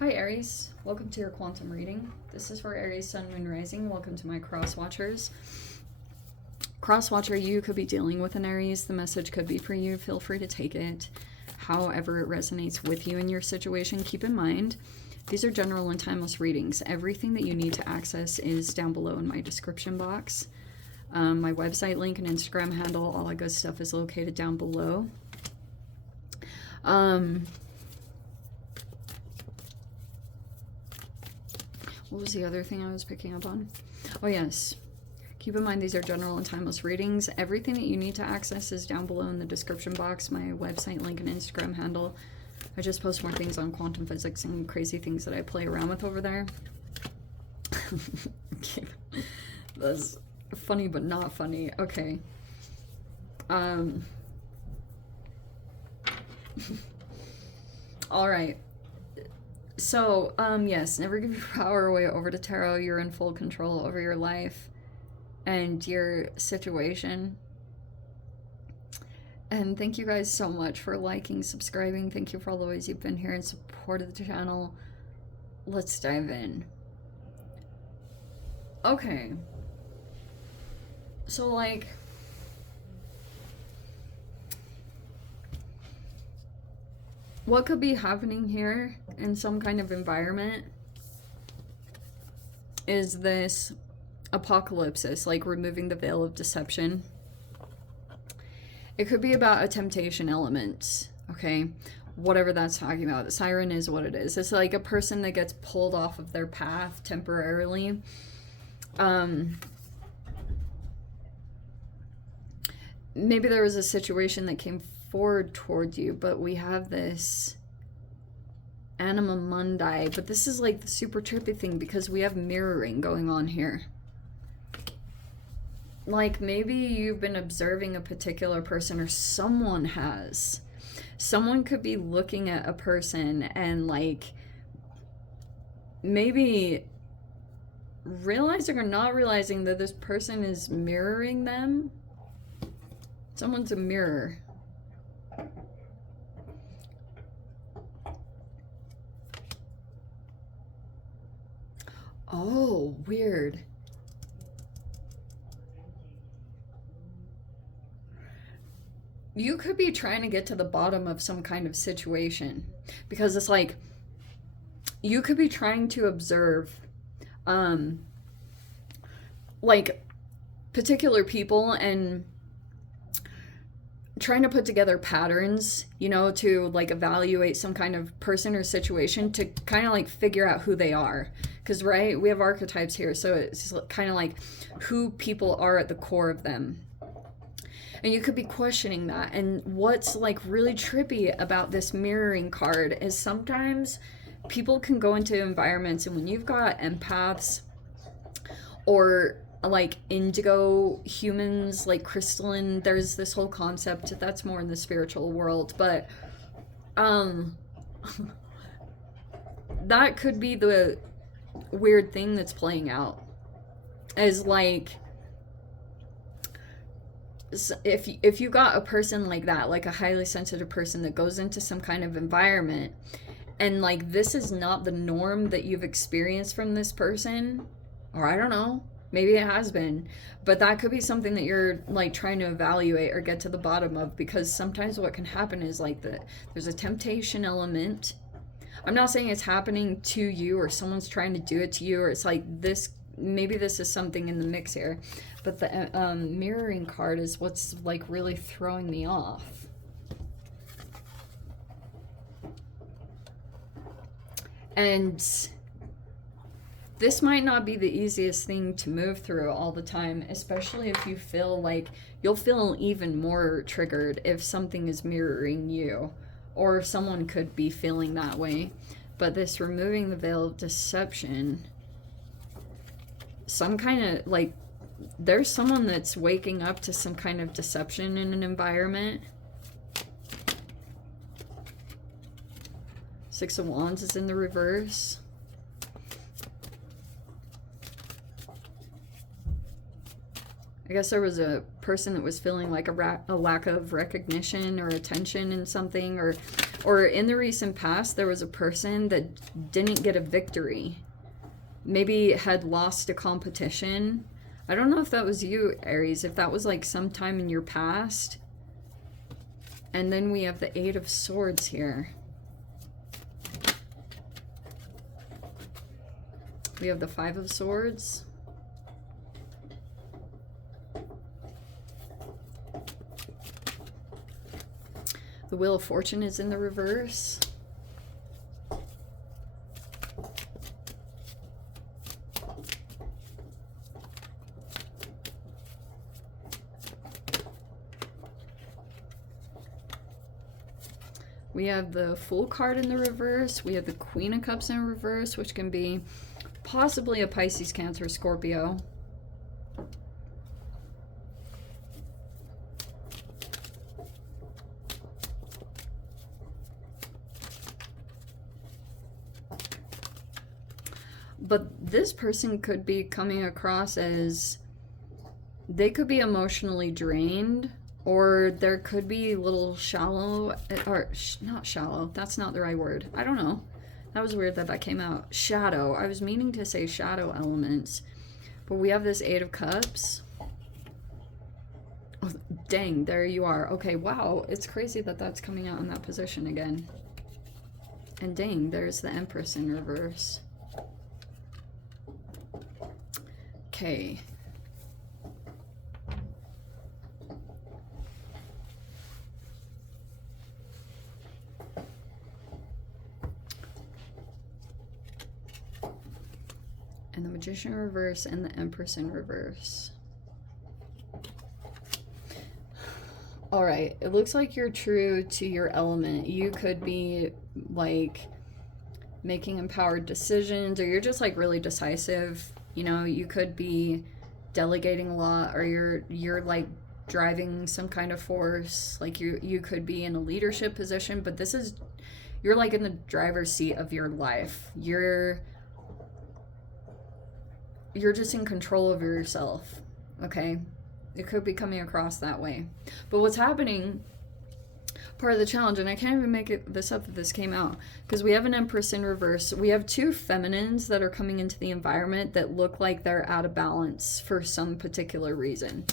Hi Aries, welcome to your quantum reading. This is for Aries, Sun, Moon, Rising. Welcome to my cross watchers. Cross watcher, you could be dealing with an Aries. The message could be for you. Feel free to take it however it resonates with you in your situation. Keep in mind, these are general and timeless readings. Everything that you need to access is down below in my description box. My website link and Instagram handle, all that good stuff is located down below. What was the other thing I was picking up on? Oh, yes. Keep in mind, these are general and timeless readings. Everything that you need to access is down below in the description box. My website link and Instagram handle. I just post more things on quantum physics and crazy things that I play around with over there. That's funny, but not funny. Okay. All right. So, yes, never give your power away over to tarot. You're in full control over your life and your situation. And thank you guys so much for liking, subscribing. Thank you for all the ways you've been here and supported the channel. Let's dive in. Okay. So, like, what could be happening here in some kind of environment is this apocalypse, like removing the veil of deception. It could be about a temptation element, okay? Whatever that's talking about. The siren is what it is. It's like a person that gets pulled off of their path temporarily. Maybe there was a situation that came forward towards you, but we have this anima mundi, but this is like the super trippy thing because we have mirroring going on here. Like maybe you've been observing a particular person, or someone has. Someone could be looking at a person and like maybe realizing or not realizing that this person is mirroring them. Someone's a mirror. Oh, weird. You could be trying to get to the bottom of some kind of situation because it's like you could be trying to observe like particular people and trying to put together patterns, you know, to like evaluate some kind of person or situation to kind of like figure out who they are. Because, right, we have archetypes here, so it's kind of like who people are at the core of them. And you could be questioning that. And what's like really trippy about this mirroring card is sometimes people can go into environments, and when you've got empaths or like indigo humans, like crystalline, there's this whole concept that's more in the spiritual world, but that could be the weird thing that's playing out, is like if you got a person like that, like a highly sensitive person that goes into some kind of environment and like this is not the norm that you've experienced from this person, or I don't know, maybe it has been, but that could be something that you're like trying to evaluate or get to the bottom of, because sometimes what can happen is like there's a temptation element. I'm not saying it's happening to you or someone's trying to do it to you, or it's like this, maybe this is something in the mix here, but the mirroring card is what's like really throwing me off. And this might not be the easiest thing to move through all the time, especially if you feel like you'll feel even more triggered if something is mirroring you, or someone could be feeling that way. But this removing the veil of deception, some kind of like, there's someone that's waking up to some kind of deception in an environment. Six of Wands is in the reverse. I guess there was a person that was feeling like a lack of recognition or attention in something, or Or in the recent past, there was a person that didn't get a victory. Maybe had lost a competition. I don't know if that was you, Aries, if that was like sometime in your past. And then we have the Eight of Swords here. We have the Five of Swords. The Wheel of Fortune is in the reverse. We have the Fool card in the reverse. We have the Queen of Cups in reverse, which can be possibly a Pisces, Cancer, Scorpio. But this person could be coming across as they could be emotionally drained, or there could be a little shallow, or not shallow, that's not the right word. I don't know. That was weird that that came out. Shadow. I was meaning to say shadow elements. But we have this Eight of Cups. Oh, dang, there you are. Okay, wow. It's crazy that that's coming out in that position again. And dang, there's the Empress in reverse. Okay. And the Magician in reverse and the Empress in reverse. All right, it looks like you're true to your element. You could be like making empowered decisions, or you're just like really decisive. You know, you could be delegating a lot, or you're like driving some kind of force. Like you could be in a leadership position, but this is, you're like in the driver's seat of your life. You're just in control of yourself, okay? It could be coming across that way. But what's happening, part of the challenge, and I can't even make this up that this came out, because we have an Empress in reverse. We have two feminines that are coming into the environment that look like they're out of balance for some particular reason.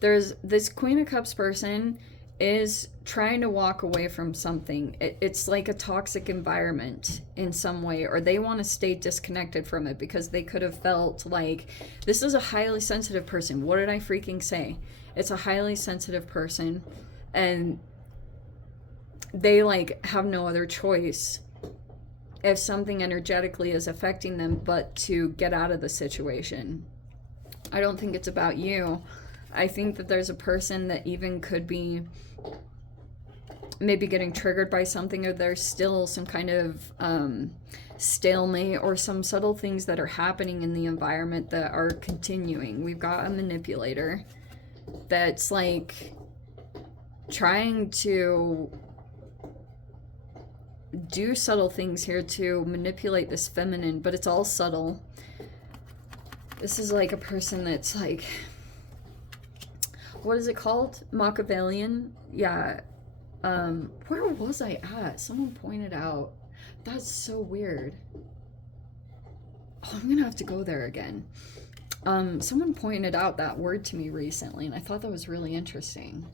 There's this Queen of Cups person is trying to walk away from something. It's like a toxic environment in some way, or they want to stay disconnected from it because they could have felt like, this is a highly sensitive person. What did I freaking say? It's a highly sensitive person, and they like have no other choice if something energetically is affecting them but to get out of the situation. I don't think it's about you. I think that there's a person that even could be maybe getting triggered by something, or there's still some kind of stalemate or some subtle things that are happening in the environment that are continuing. We've got a manipulator that's like trying to do subtle things here to manipulate this feminine, but it's all subtle. This is like a person that's like, what is it called? Machiavellian? Yeah. Where was I at? Someone pointed out. That's so weird. Oh, I'm gonna have to go there again. Someone pointed out that word to me recently, and I thought that was really interesting.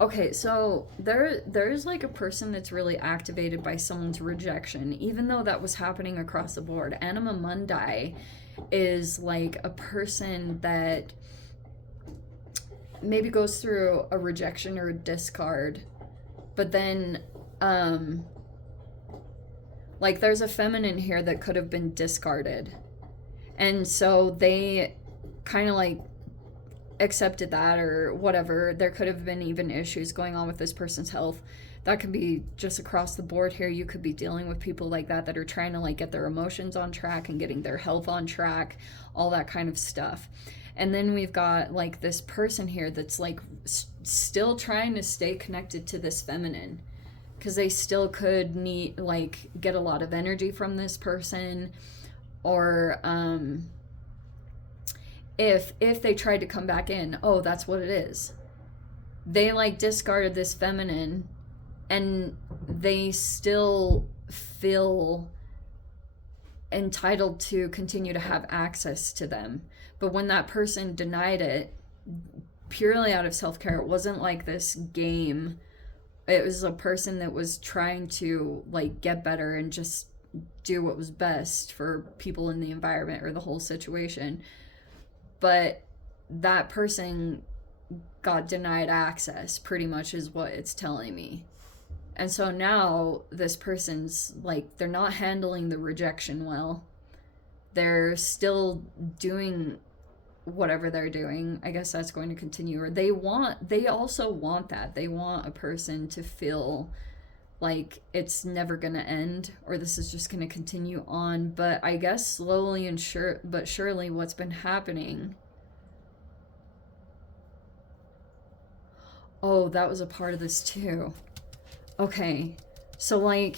Okay, so there's like a person that's really activated by someone's rejection, even though that was happening across the board. Anima Mundi is like a person that maybe goes through a rejection or a discard, but then like there's a feminine here that could have been discarded, and so they kind of like accepted that or whatever. There could have been even issues going on with this person's health. That could be just across the board here. You could be dealing with people like that are trying to like get their emotions on track and getting their health on track, all that kind of stuff. And then we've got like this person here that's like still trying to stay connected to this feminine, because they still could need like get a lot of energy from this person, or if they tried to come back in, oh, that's what it is. They like discarded this feminine, and they still feel entitled to continue to have access to them. But when that person denied it purely out of self-care, it wasn't like this game. It was a person that was trying to like get better and just do what was best for people in the environment or the whole situation. But that person got denied access, pretty much is what it's telling me. And so now this person's like, they're not handling the rejection well. They're still doing whatever they're doing. I guess that's going to continue. Or they also want that. They want a person to feel like it's never going to end, or this is just going to continue on. But I guess slowly and surely what's been happening. Oh, that was a part of this too. Okay, so like,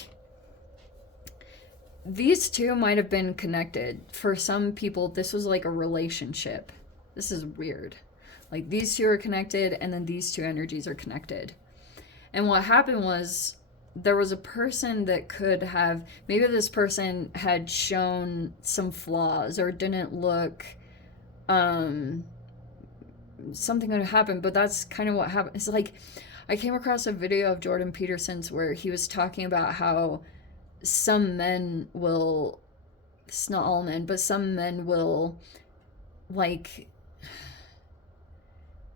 these two might have been connected. For some people, this was like a relationship. This is weird. Like, these two are connected, and then these two energies are connected. And what happened was, there was a person that could have, maybe this person had shown some flaws or didn't look, something could have happened, but that's kind of what happened. It's like, I came across a video of Jordan Peterson's where he was talking about how some men will, it's not all men, but some men will like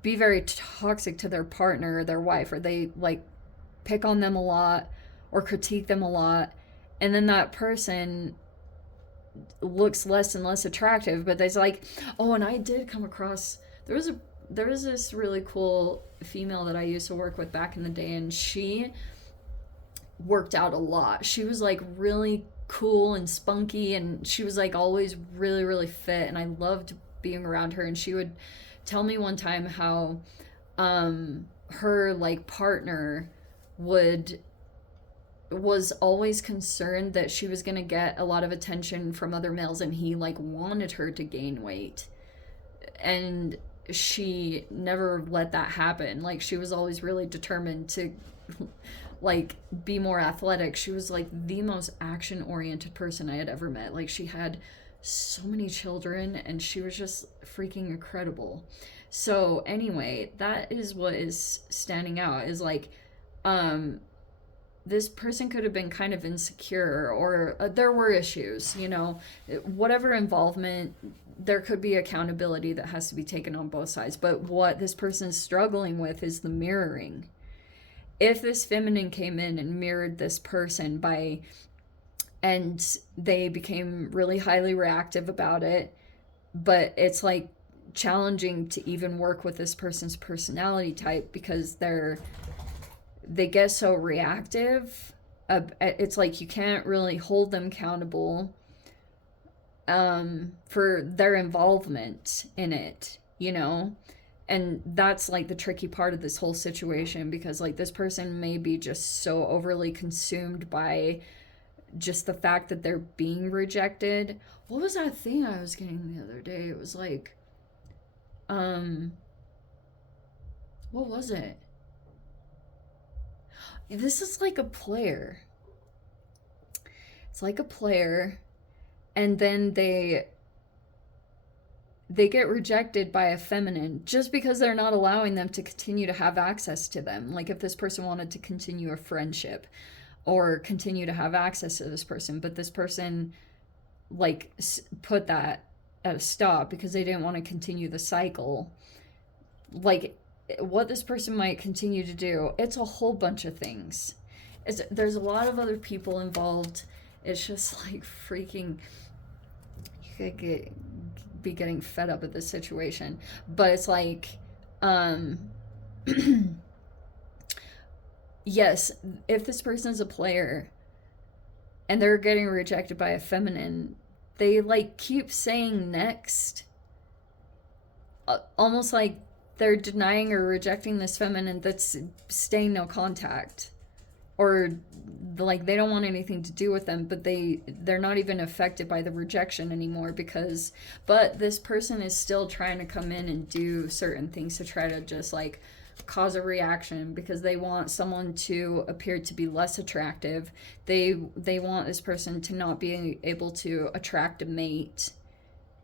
be very toxic to their partner or their wife, or they like pick on them a lot or critique them a lot, and then that person looks less and less attractive. But there's like, oh, and I did come across, there was this really cool female that I used to work with back in the day, and she worked out a lot. She was like really cool and spunky, and she was like always really, really fit, and I loved being around her. And she would tell me one time how her like partner was always concerned that she was going to get a lot of attention from other males, and he like wanted her to gain weight, and she never let that happen. Like, she was always really determined to like be more athletic. She was like the most action oriented person I had ever met. Like, she had so many children, and she was just freaking incredible. So anyway, that is what is standing out, is like, this person could have been kind of insecure, or there were issues, you know, whatever involvement, there could be accountability that has to be taken on both sides. But what this person's struggling with is the mirroring. If this feminine came in and mirrored this person and they became really highly reactive about it, but it's like challenging to even work with this person's personality type because they get so reactive. It's like you can't really hold them accountable for their involvement in it, you know? And that's like the tricky part of this whole situation, because like this person may be just so overly consumed by just the fact that they're being rejected. What was that thing I was getting the other day? It was like, what was it? This is like a player. It's like a player, and then they get rejected by a feminine just because they're not allowing them to continue to have access to them. Like, if this person wanted to continue a friendship or continue to have access to this person, but this person like put that at a stop because they didn't want to continue the cycle. Like, what this person might continue to do, it's a whole bunch of things. There's a lot of other people involved. It's just like freaking, you could be getting fed up at this situation. But it's like, yes, if this person is a player and they're getting rejected by a feminine, they like keep saying next, almost like they're denying or rejecting this feminine that's staying no contact, or like they don't want anything to do with them, but they're not even affected by the rejection anymore but this person is still trying to come in and do certain things to try to just like cause a reaction because they want someone to appear to be less attractive. They want this person to not be able to attract a mate.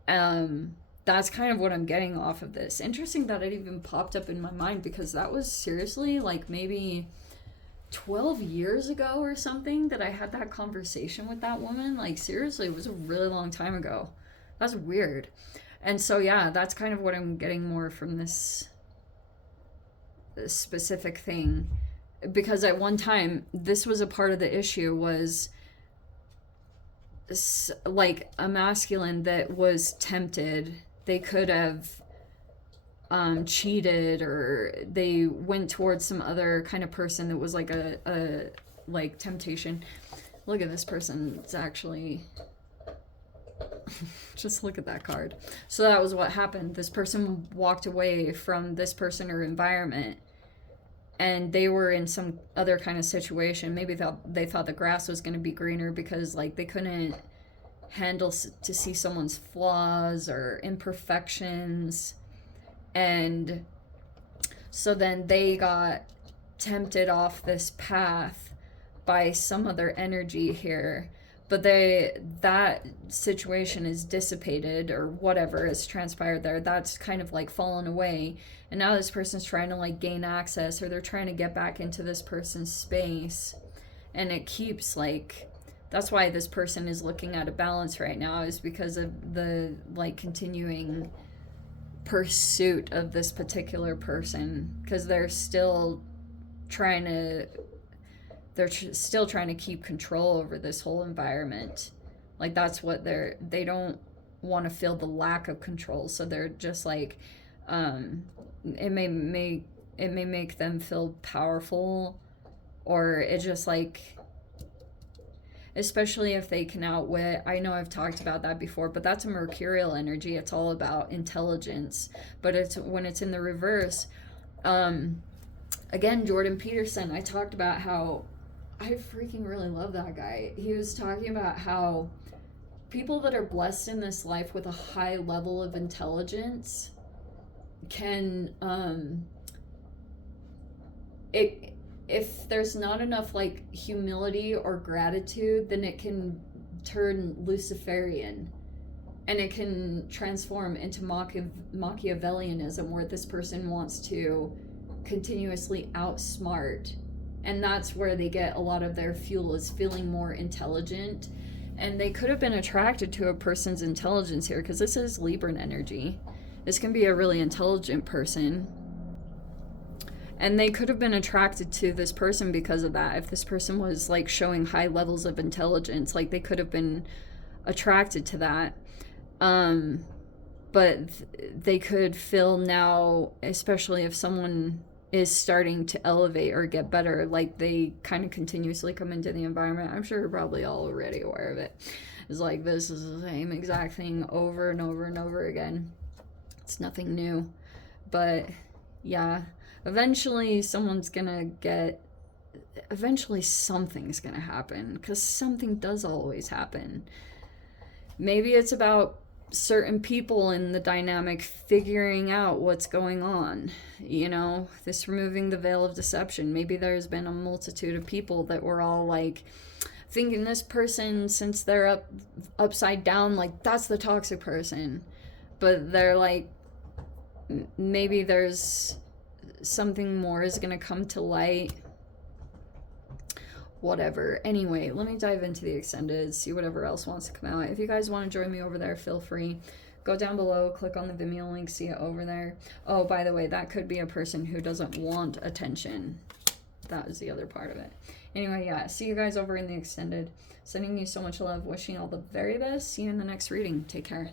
That's kind of what I'm getting off of this. Interesting that it even popped up in my mind, because that was seriously like maybe 12 years ago or something that I had that conversation with that woman. Like, seriously, it was a really long time ago. That's weird. And so, yeah, that's kind of what I'm getting more from this specific thing. Because at one time, this was a part of the issue, was like a masculine that was tempted. They could have cheated, or they went towards some other kind of person that was like a like temptation. Look at this person. It's actually just look at that card. So that was what happened. This person walked away from this person or environment, and they were in some other kind of situation. Maybe they thought the grass was going to be greener, because like they couldn't handle to see someone's flaws or imperfections. And so then they got tempted off this path by some other energy here, but that situation is dissipated, or whatever has transpired there. That's kind of like fallen away, and now this person's trying to like gain access, or they're trying to get back into this person's space. And it keeps like, that's why this person is looking at a balance right now, is because of the like continuing pursuit of this particular person, because they're still trying to keep control over this whole environment. Like, that's what they don't want to feel the lack of control, so they're just like it may make them feel powerful, or it just like, especially if they can outwit. I know I've talked about that before, but that's a mercurial energy. It's all about intelligence. But it's when it's in the reverse. Again, Jordan Peterson, I talked about how I freaking really love that guy. He was talking about how people that are blessed in this life with a high level of intelligence can if there's not enough like humility or gratitude, then it can turn Luciferian, and it can transform into Machiavellianism, where this person wants to continuously outsmart. And that's where they get a lot of their fuel, is feeling more intelligent. And they could have been attracted to a person's intelligence here, because this is Libran energy. This can be a really intelligent person, and they could have been attracted to this person because of that. If this person was like showing high levels of intelligence, like they could have been attracted to that. But they could feel now, especially if someone is starting to elevate or get better, like they kind of continuously come into the environment. I'm sure you're probably all already aware of it. It's like, this is the same exact thing over and over and over again. It's nothing new. But yeah, eventually something's gonna happen, because something does always happen. Maybe it's about certain people in the dynamic figuring out what's going on, this removing the veil of deception. Maybe there's been a multitude of people that were all like thinking this person, since they're upside down, like that's the toxic person, but they're like, maybe there's something more is gonna come to light. Whatever. Anyway, let me dive into the extended, see whatever else wants to come out. If you guys want to join me over there, feel free. Go down below, click on the Vimeo link, see it over there. Oh, by the way, that could be a person who doesn't want attention. That is the other part of it. Anyway, yeah, see you guys over in the extended. Sending you so much love, wishing you all the very best. See you in the next reading. Take care.